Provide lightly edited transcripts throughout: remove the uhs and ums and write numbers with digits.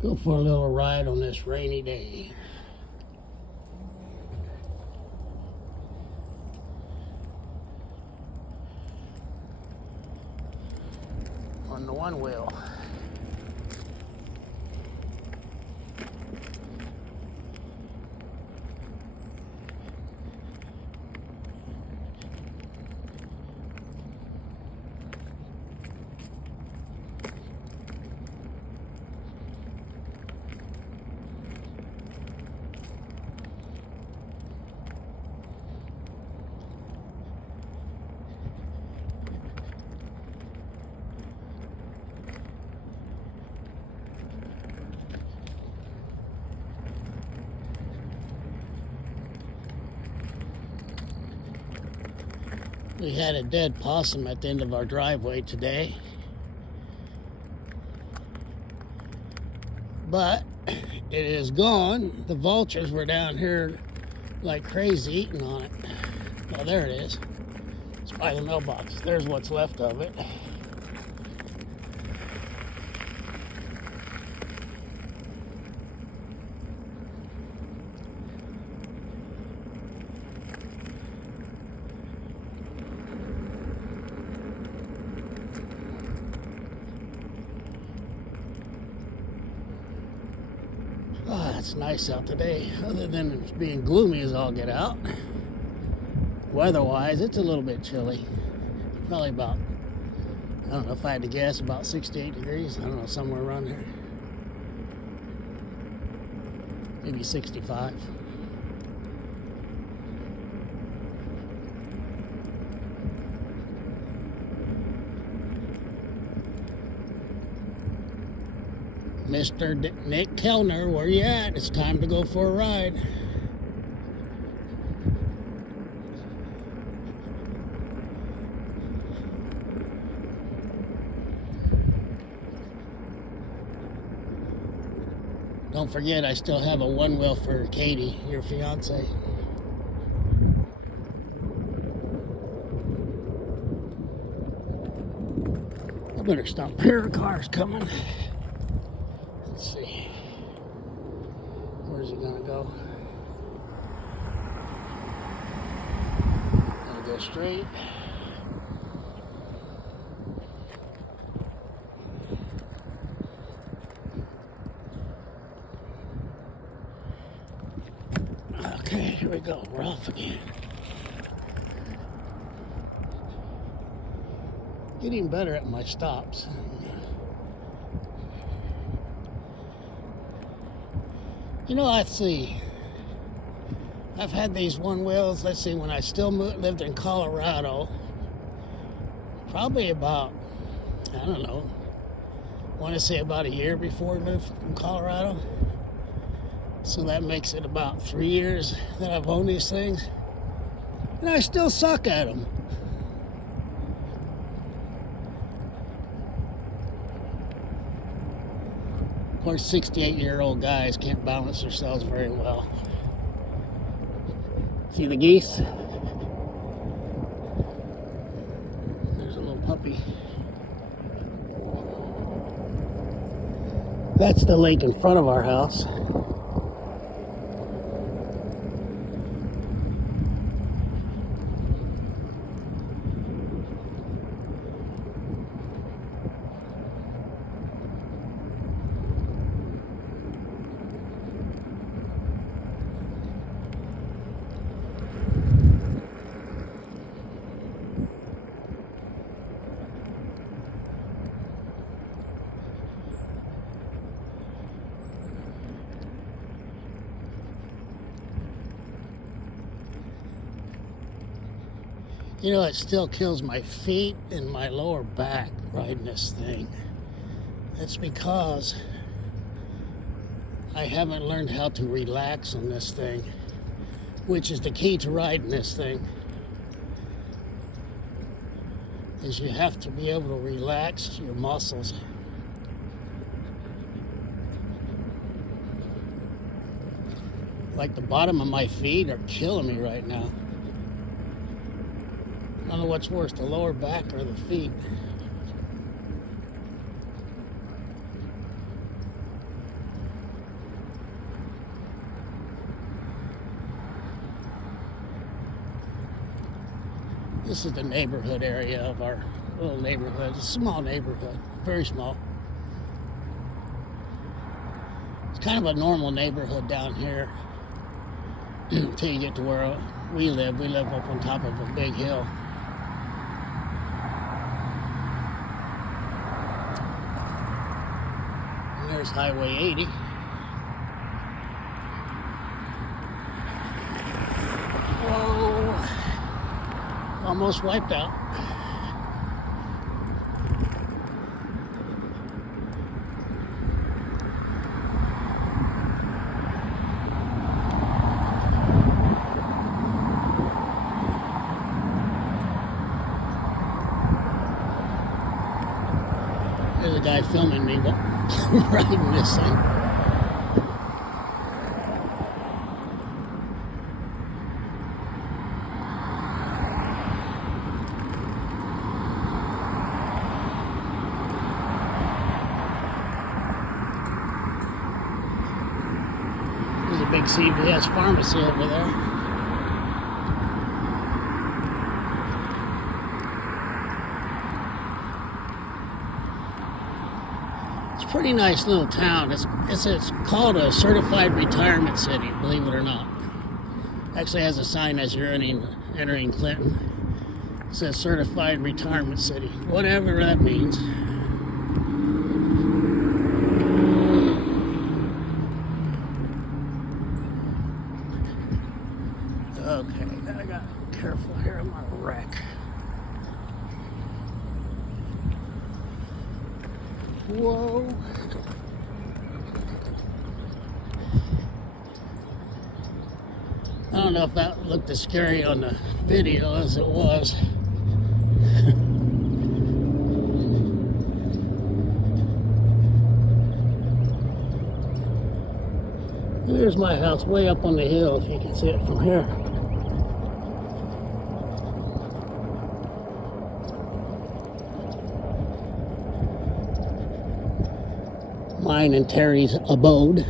Go for a little ride on this rainy day. On the one wheel. We had a dead possum at the end of our driveway today. But it is gone. The vultures were down here like crazy eating on it. Oh, there it is. It's by the mailbox. There's what's left of it. Oh, it's nice out today, other than it's being gloomy as all get out. Weather-wise, it's a little bit chilly. Probably about, I don't know, if I had to guess, about 68 degrees. I don't know, somewhere around there. Maybe 65. Mr. Nick Kellner, where you at? It's time to go for a ride. Don't forget, I still have a one wheel for Katie, your fiance. I better stop here. The car's coming. Let's see. Where's he gonna go? Gonna go straight. Okay, here we go. We're off again. Getting better at my stops. You know, let's see. I've had these one wheels, let's see, when I still lived in Colorado. Probably about, I don't know, I want to say about a year before we moved from Colorado. So that makes it about 3 years that I've owned these things. And I still suck at them. Of course, 68-year-old guys can't balance themselves very well. See the geese? There's a little puppy. That's the lake in front of our house. You know, it still kills my feet and my lower back riding this thing. That's because I haven't learned how to relax on this thing, which is the key to riding this thing. Is you have to be able to relax your muscles. Like the bottom of my feet are killing me right now. I don't know what's worse, the lower back or the feet. This is the neighborhood area of our little neighborhood. It's a small neighborhood, very small. It's kind of a normal neighborhood down here until you get to where we live. We live up on top of a big hill. And there's Highway 80. Whoa! Almost wiped out. There's a guy filming me riding this thing. There's a big CVS pharmacy over there. Pretty nice little town. It's called a certified retirement city, believe it or not. Actually has a sign as you're entering Clinton. It says certified retirement city, whatever that means. Okay, I gotta be careful here, I'm gonna wreck. Whoa. I don't know if that looked as scary on the video as it was. Here's my house way up on the hill, if you can see it from here. Mine and Terry's abode.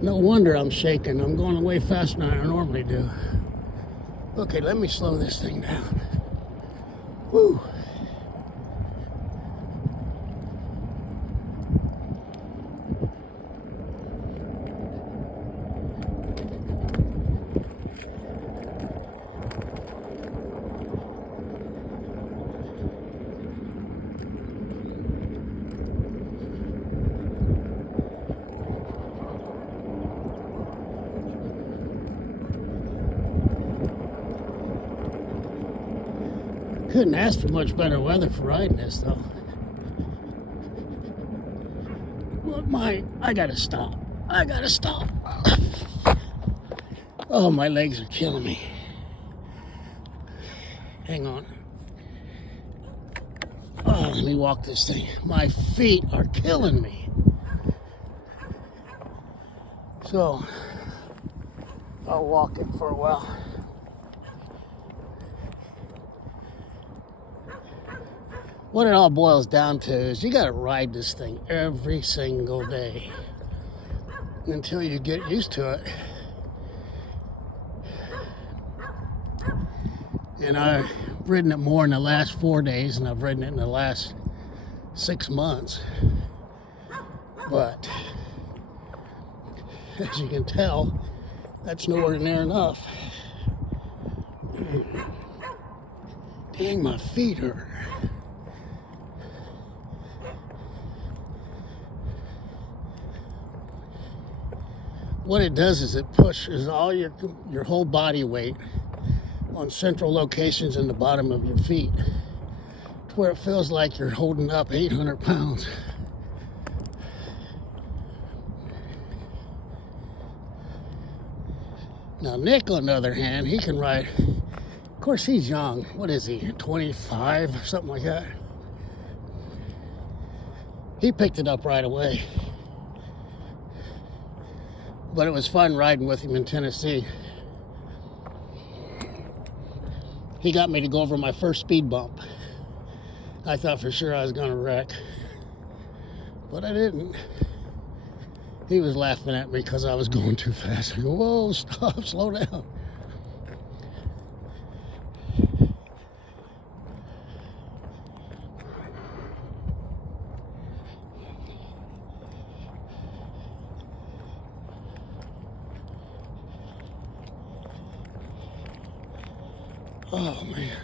No wonder I'm shaking. I'm going way faster than I normally do. Okay, let me slow this thing down. Woo. Couldn't ask for much better weather for riding this, though. I gotta stop. I gotta stop. Oh, my legs are killing me. Hang on. Oh, let me walk this thing. My feet are killing me. So, I'll walk it for a while. What it all boils down to is you gotta ride this thing every single day until you get used to it. And I've ridden it more in the last 4 days than I've ridden it in the last 6 months. But as you can tell, that's nowhere near enough. Dang, my feet hurt. What it does is it pushes all your whole body weight on central locations in the bottom of your feet to where it feels like you're holding up 800 pounds. Now Nick, on the other hand, he can ride. Of course, he's young. What is he, 25, something like that? He picked it up right away. But it was fun riding with him in Tennessee. He got me to go over my first speed bump. I thought for sure I was gonna wreck, but I didn't. He was laughing at me because I was going too fast. I go, whoa, stop, slow down. Oh, man.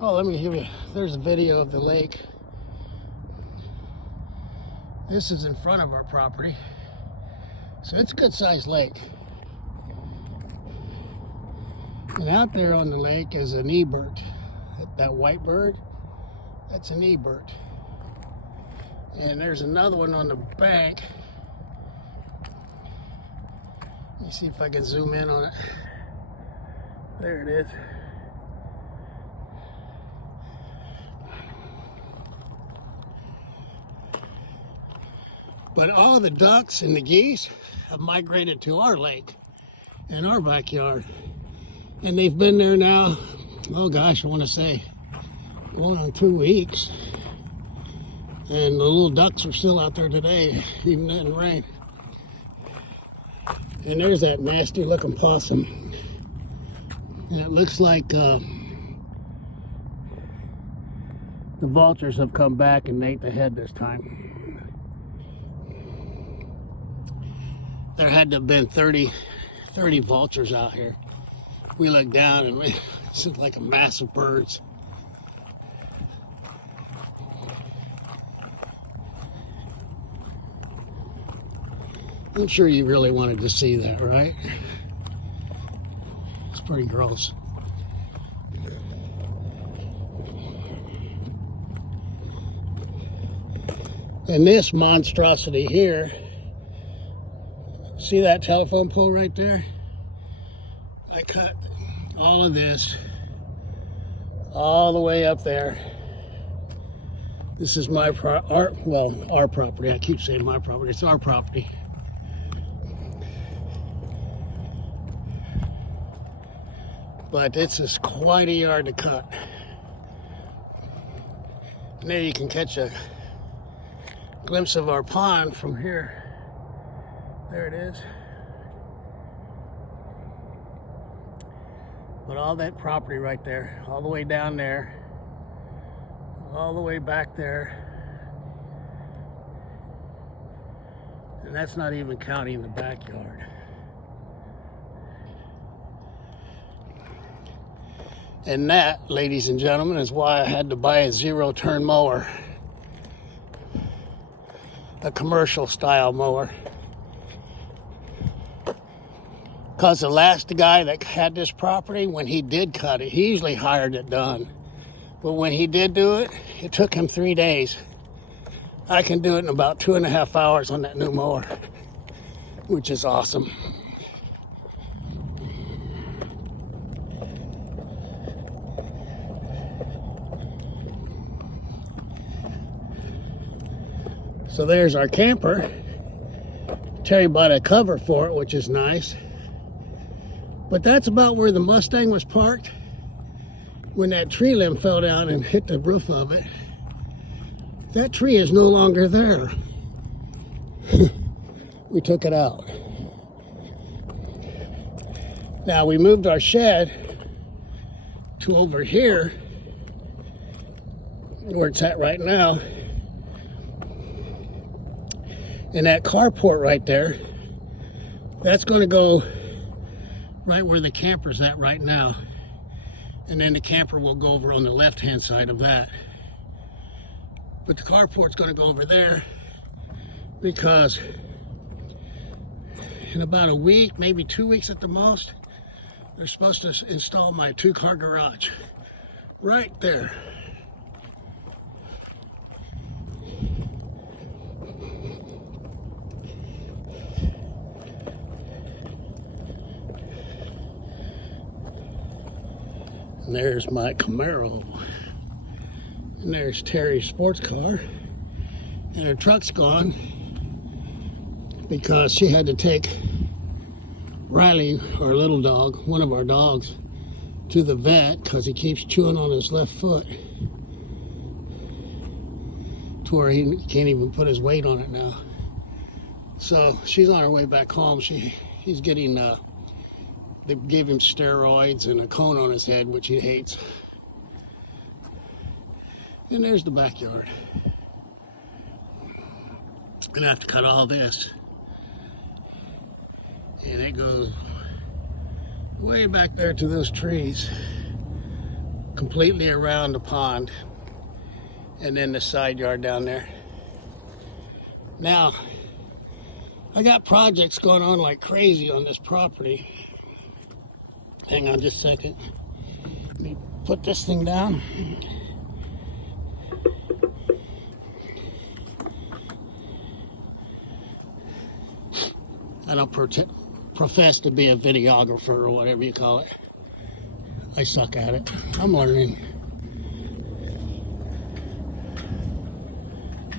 Oh, let me give you, there's a video of the lake. This is in front of our property. So it's a good sized lake. And out there on the lake is an ebert. That white bird, that's an ebert. And there's another one on the bank. Let me see if I can zoom in on it. There it is. But all the ducks and the geese have migrated to our lake in our backyard. And they've been there now, oh gosh, I want to say 1 or 2 weeks. And the little ducks are still out there today, even in the rain. And there's that nasty looking possum. And it looks like the vultures have come back and ate the head this time. There had to have been 30 vultures out here. We looked down and it's like a mass of birds. I'm sure you really wanted to see that, right? It's pretty gross. And this monstrosity here, see that telephone pole right there? I cut all of this all the way up there. This is my our property. I keep saying my property. It's our property. But this is quite a yard to cut. And there you can catch a glimpse of our pond from here. There it is. But all that property right there, all the way down there, all the way back there. And that's not even counting the backyard. And that, ladies and gentlemen, is why I had to buy a zero-turn mower. A commercial style mower. Because the last guy that had this property, when he did cut it, he usually hired it done. But when he did do it, it took him 3 days. I can do it in about 2.5 hours on that new mower, which is awesome. So there's our camper. Terry bought a cover for it, which is nice. But that's about where the Mustang was parked when that tree limb fell down and hit the roof of it. That tree is no longer there. We took it out. Now we moved our shed to over here, where it's at right now. And that carport right there, that's going to go right where the camper's at right now. And then the camper will go over on the left-hand side of that. But the carport's going to go over there because in about a week, maybe 2 weeks at the most, they're supposed to install my 2-car garage right there. And there's my Camaro. And there's Terry's sports car. And her truck's gone because she had to take Riley, our little dog, one of our dogs, to the vet because he keeps chewing on his left foot to where he can't even put his weight on it now. So she's on her way back home. He's getting, they gave him steroids and a cone on his head, which he hates. And there's the backyard. And I have to cut all this. And it goes way back there to those trees, completely around the pond, and then the side yard down there. Now, I got projects going on like crazy on this property. Hang on just a second. Let me put this thing down. I don't profess to be a videographer or whatever you call it. I suck at it. I'm learning.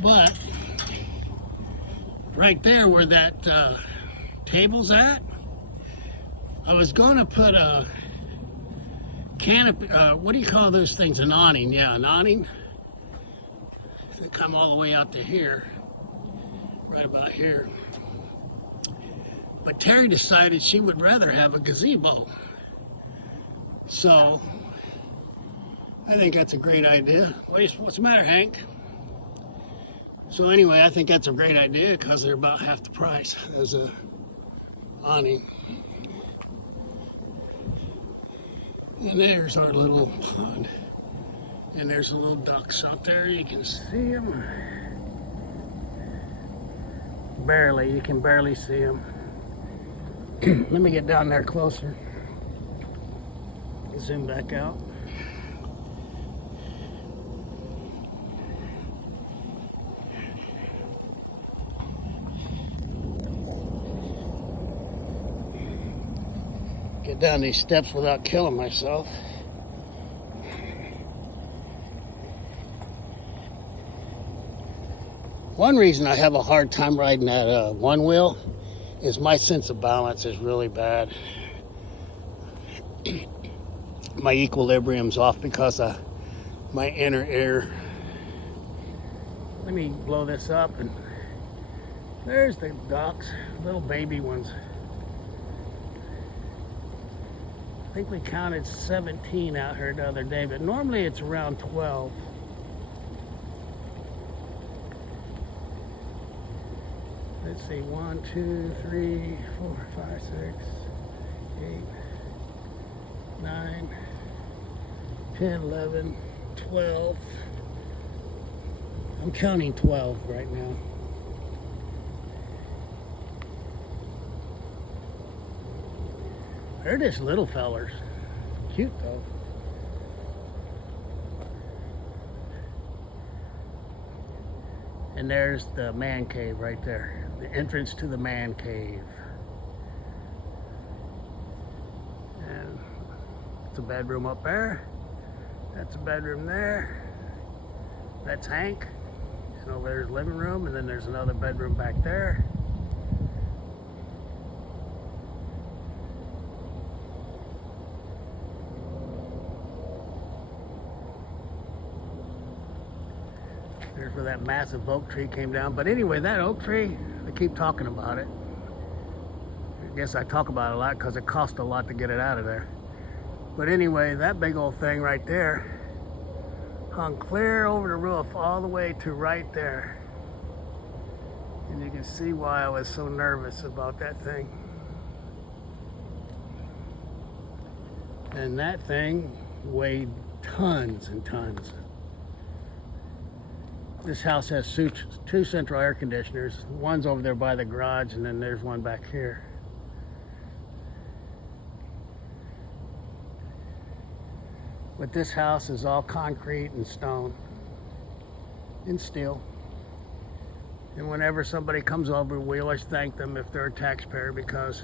But right there where that table's at, I was going to put a canopy, what do you call those things? An awning. Yeah, an awning. They come all the way out to here, right about here. But Terry decided she would rather have a gazebo. So, I think that's a great idea. What's the matter, Hank? So anyway, I think that's a great idea because they're about half the price as a awning. And there's our little pond. And there's the little ducks out there. You can see them. Barely, you can barely see them. Let me get down there closer. Zoom back out. Get down these steps without killing myself. One reason I have a hard time riding that one wheel is my sense of balance is really bad. My equilibrium's off because of my inner ear. Let me blow this up, and there's the ducks, little baby ones. I think we counted 17 out here the other day, but normally it's around 12. Let's see, 1, 2, 3, 4, 5, 6, 8, 9, 10, 11, 12. I'm counting 12 right now. They're just little fellers. Cute though. And there's the man cave right there. The entrance to the man cave. And it's a bedroom up there. That's a bedroom there. That's Hank. And over there's the living room, and then there's another bedroom back there. There's where that massive oak tree came down. But anyway, that oak tree, they keep talking about it. I guess I talk about it a lot because it cost a lot to get it out of there. But anyway, that big old thing right there hung clear over the roof all the way to right there. And you can see why I was so nervous about that thing. And that thing weighed tons and tons. This house has two central air conditioners. One's over there by the garage, and then there's one back here. But this house is all concrete and stone and steel. And whenever somebody comes over, we always thank them if they're a taxpayer, because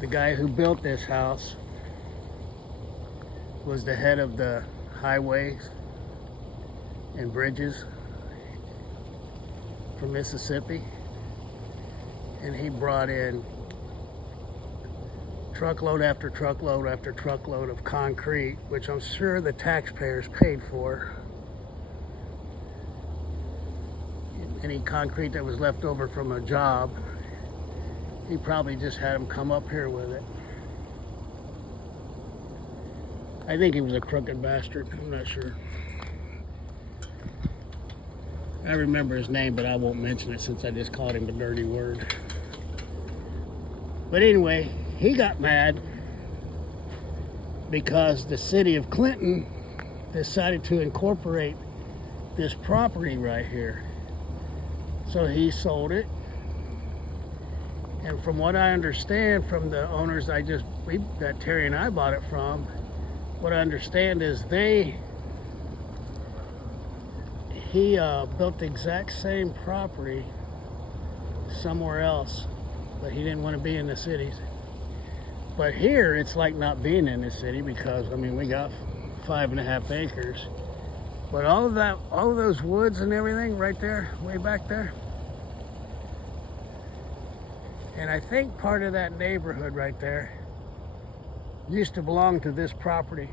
the guy who built this house was the head of the highways and bridges for Mississippi, and he brought in truckload after truckload after truckload of concrete, which I'm sure the taxpayers paid for. any concrete that was left over from a job. He probably just had him come up here with it. I think he was a crooked bastard. I'm not sure. I remember his name, but I won't mention it since I just called him a dirty word. But anyway, he got mad because the city of Clinton decided to incorporate this property right here. So he sold it. And from what I understand from the owners that Terry and I bought it from, what I understand is he built the exact same property somewhere else, but he didn't want to be in the cities. But here, it's like not being in the city because, I mean, we got 5.5 acres. But all of those woods and everything right there, way back there. And I think part of that neighborhood right there used to belong to this property.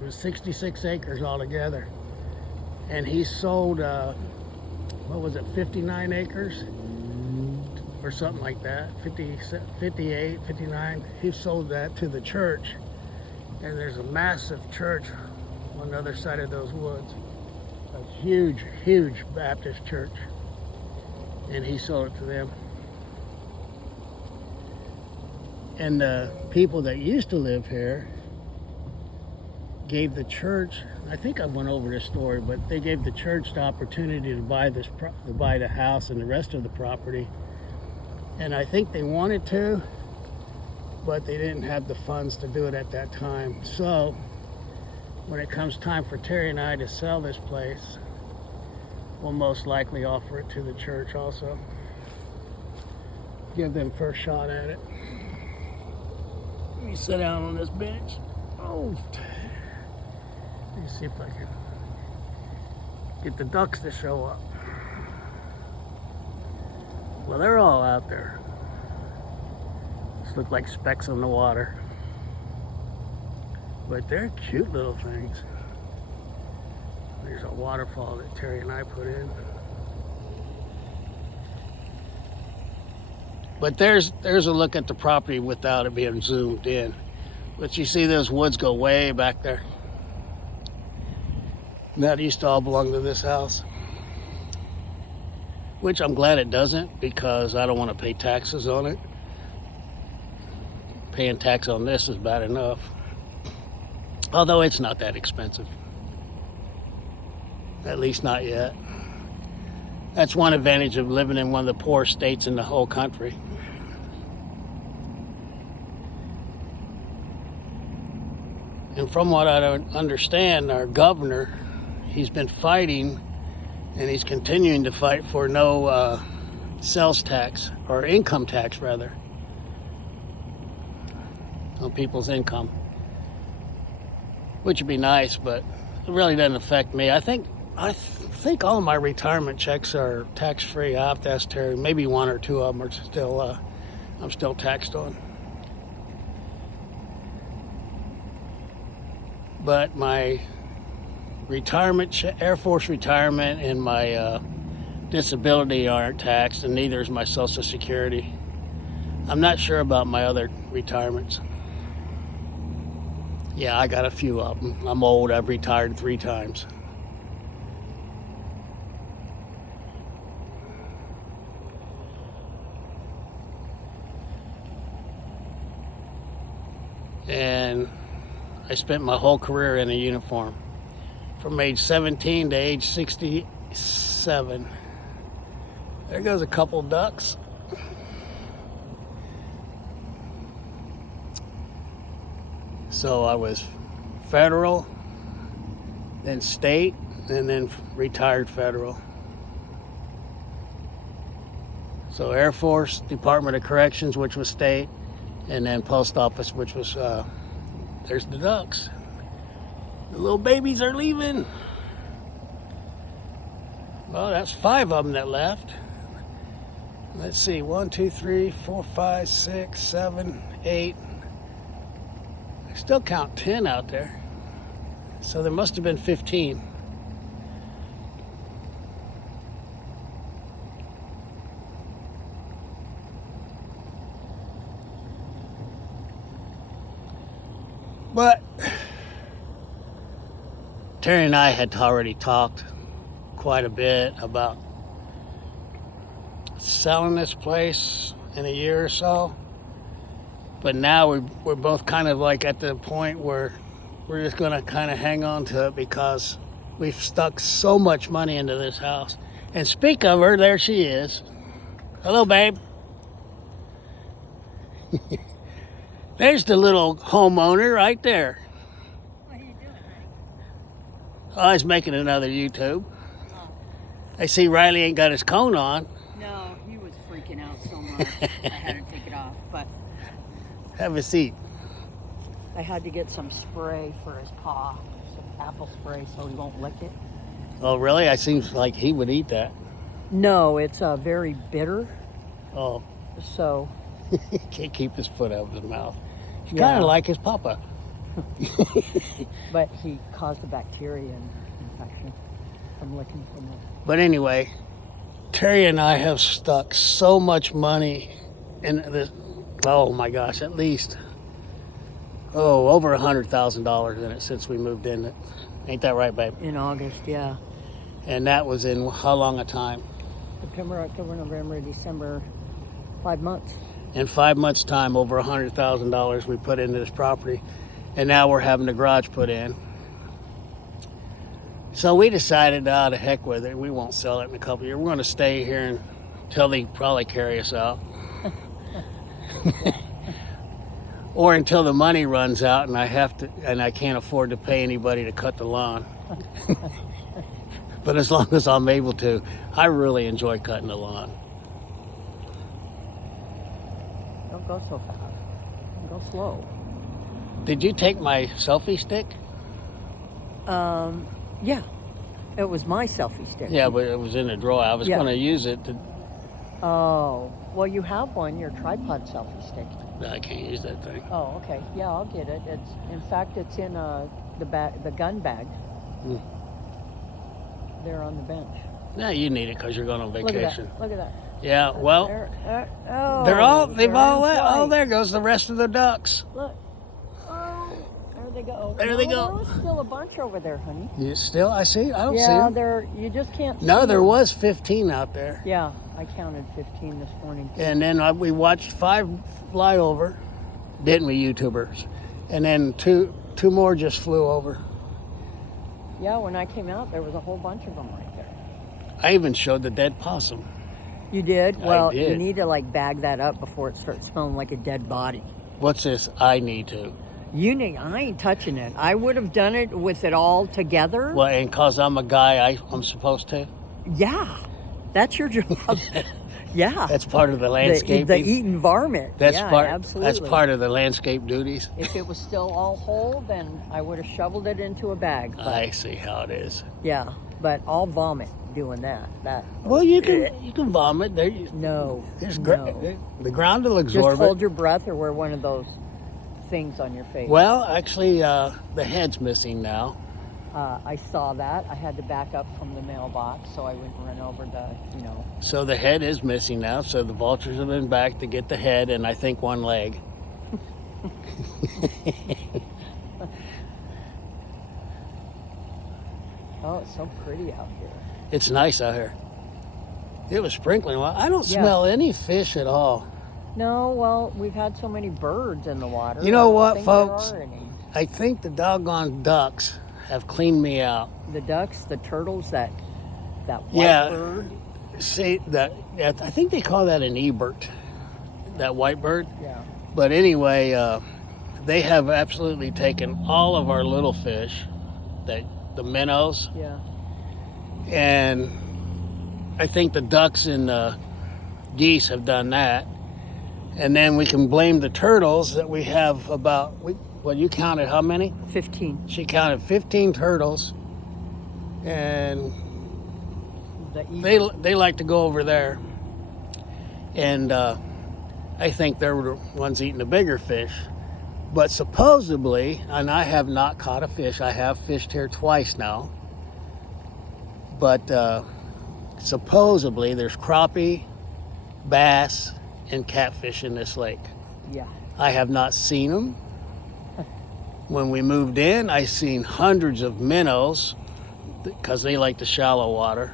It was 66 acres altogether. And he sold, 59 acres? Or something like that, 58, 59. He sold that to the church. And there's a massive church on the other side of those woods. A huge, huge Baptist church. And he sold it to them. And the people that used to live here gave the church, I think I went over this story, but they gave the church the opportunity to buy the house and the rest of the property. And I think they wanted to, but they didn't have the funds to do it at that time. So when it comes time for Terry and I to sell this place, we'll most likely offer it to the church also. Give them first shot at it. Let me sit down on this bench. Oh, let me see if I can get the ducks to show up. Well, they're all out there. Just look like specks on the water. But they're cute little things. There's a waterfall that Terry and I put in. But there's a look at the property without it being zoomed in. But you see those woods go way back there. And that used to all belong to this house. Which I'm glad it doesn't, because I don't want to pay taxes on it. Paying tax on this is bad enough. Although it's not that expensive. At least not yet. That's one advantage of living in one of the poorest states in the whole country. And from what I understand, our governor, he's been fighting, and he's continuing to fight for no sales tax, or income tax rather, on people's income. Which would be nice, but it really doesn't affect me. I think all of my retirement checks are tax-free. I have to ask Terry. Maybe one or two of them are still, I'm still taxed on. But my retirement, Air Force retirement, and my disability aren't taxed, and neither is my Social Security. I'm not sure about my other retirements. Yeah, I got a few of them. I'm old. I've retired 3 times. And I spent my whole career in a uniform, from age 17 to age 67. There goes a couple ducks. So I was federal, then state, and then retired federal. So Air Force, Department of Corrections, which was state, and then Post Office, which was, there's the ducks. The little babies are leaving. Well, that's 5 of them that left. Let's see, 1, 2, 3, 4, 5, 6, 7, 8. I still count 10 out there. So there must have been 15. But Terry and I had already talked quite a bit about selling this place in a year or so. But now we're both kind of like at the point where we're just going to kind of hang on to it because we've stuck so much money into this house. And speak of her, there she is. Hello, babe. There's the little homeowner right there. What are you doing, honey? Oh, I was making another YouTube. Oh. I see Riley ain't got his cone on. No, he was freaking out so much. I had to take it off, but Have a seat. I had to get some spray for his paw, some apple spray, so he won't lick it. Oh, really? It seems like he would eat that. No, it's very bitter, Oh, so he can't keep his foot out of his mouth. He's Yeah. kind of like his papa. but he caused a bacteria infection from licking from it. But anyway, Terry and I have stuck so much money in this. Oh my gosh, at least over $100,000 in it since we moved in it. Ain't that right, babe? In August, yeah. And that was in how long a time? September, October, November, December, 5 months. In 5 months' time, over $100,000 we put into this property, and now we're having the garage put in. So we decided, to heck with it. We won't sell it in a couple of years. We're going to stay here until they probably carry us out, or until the money runs out and I can't afford to pay anybody to cut the lawn. But as long as I'm able to, I really enjoy cutting the lawn. Don't go so fast. Go slow. Did you take my selfie stick? Yeah. It was my selfie stick. Yeah, but it was in a drawer. I was Yeah. going to use it to... Oh, well, you have one, your tripod selfie stick. No, I can't use that thing. Oh, okay. Yeah, I'll get it. In fact, it's in the gun bag. Hmm. There on the bench. No, you need it because you're going on vacation. Look at that. Yeah, well, They've all left. Oh, there goes the rest of the ducks. Look. Oh, there they go. There they go. There was still a bunch over there, honey. You still? I see. I don't see Yeah, them. you just can't see No, there them. was 15 out there. Yeah, I counted 15 this morning. And then we watched 5 fly over, didn't we, YouTubers? And then two more just flew over. Yeah, when I came out, there was a whole bunch of them right there. I even showed the dead possum. You did? Well, did. you need to bag that up before it starts smelling like a dead body. What's this? I need to. I ain't touching it. I would have done it with it all together. Well, and because I'm a guy, I'm supposed to? Yeah, that's your job. Yeah. That's part of the landscape. The eating varmint. Absolutely. That's part of the landscape duties. If it was still all whole, then I would have shoveled it into a bag. But, I see how it is. yeah, but I'll vomit doing that. Well, you can vomit. No. The ground will absorb Just hold your breath or wear one of those things on your face. Well, actually, the head's missing now. I saw that. I had to back up from the mailbox, so I went and ran over So the head is missing now. So the vultures have been back to get the head and I think one leg. Oh, it's so pretty out here. It's nice out here. It was sprinkling. Well, I don't smell any fish at all. No, well, we've had so many birds in the water. You know I what, don't think there folks? are any. I think the doggone ducks have cleaned me out. The ducks, the turtles, that white bird. See, I think they call that an ebert, that white bird. Yeah. But anyway, they have absolutely taken all of our little fish, the minnows. Yeah. And I think the ducks and the geese have done that. And then we can blame the turtles that we have you counted how many? 15. She counted 15 turtles. And they like to go over there. And I think they're the ones eating the bigger fish. But supposedly, and I have not caught a fish. I have fished here twice now. But supposedly there's crappie, bass, and catfish in this lake. Yeah. I have not seen them. When we moved in, I seen hundreds of minnows because they like the shallow water.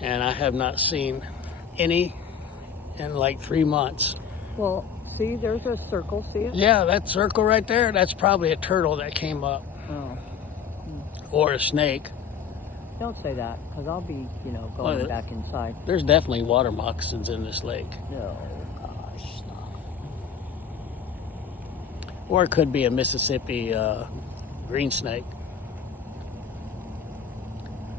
And I have not seen any in like 3 months. Well, see, there's a circle. See it? Yeah, that circle right there, that's probably a turtle that came up. Oh. Or a snake. Don't say that, because I'll be, going back inside. There's definitely water moccasins in this lake. No, gosh, stop. Or it could be a Mississippi green snake,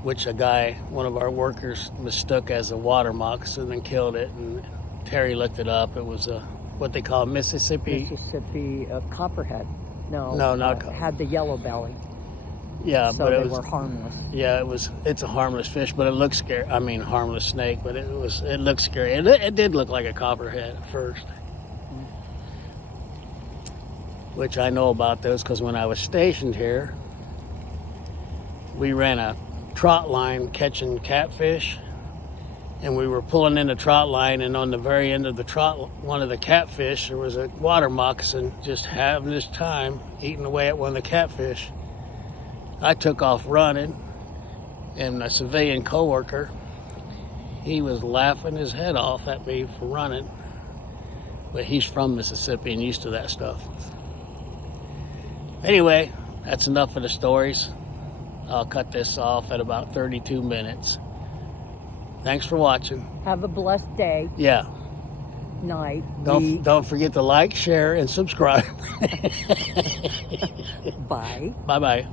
which a guy, one of our workers, mistook as a water moccasin and killed it. And Terry looked it up. It was what they call Mississippi Copperhead. No, not copperhead. Had the yellow belly. Yeah, so but they were harmless. Yeah, it's a harmless fish, but it looks scary. I mean, harmless snake, but it looked scary. It did look like a copperhead at first. Which I know about those because when I was stationed here, we ran a trot line catching catfish, and we were pulling in the trot line, and on the very end of the trot, one of the catfish, there was a water moccasin just having his time eating away at one of the catfish. I took off running, and a civilian coworker, he was laughing his head off at me for running, but he's from Mississippi and used to that stuff. Anyway, that's enough of the stories. I'll cut this off at about 32 minutes. Thanks for watching. Have a blessed day. Yeah. Night. Don't forget to like, share, and subscribe. Bye. Bye-bye.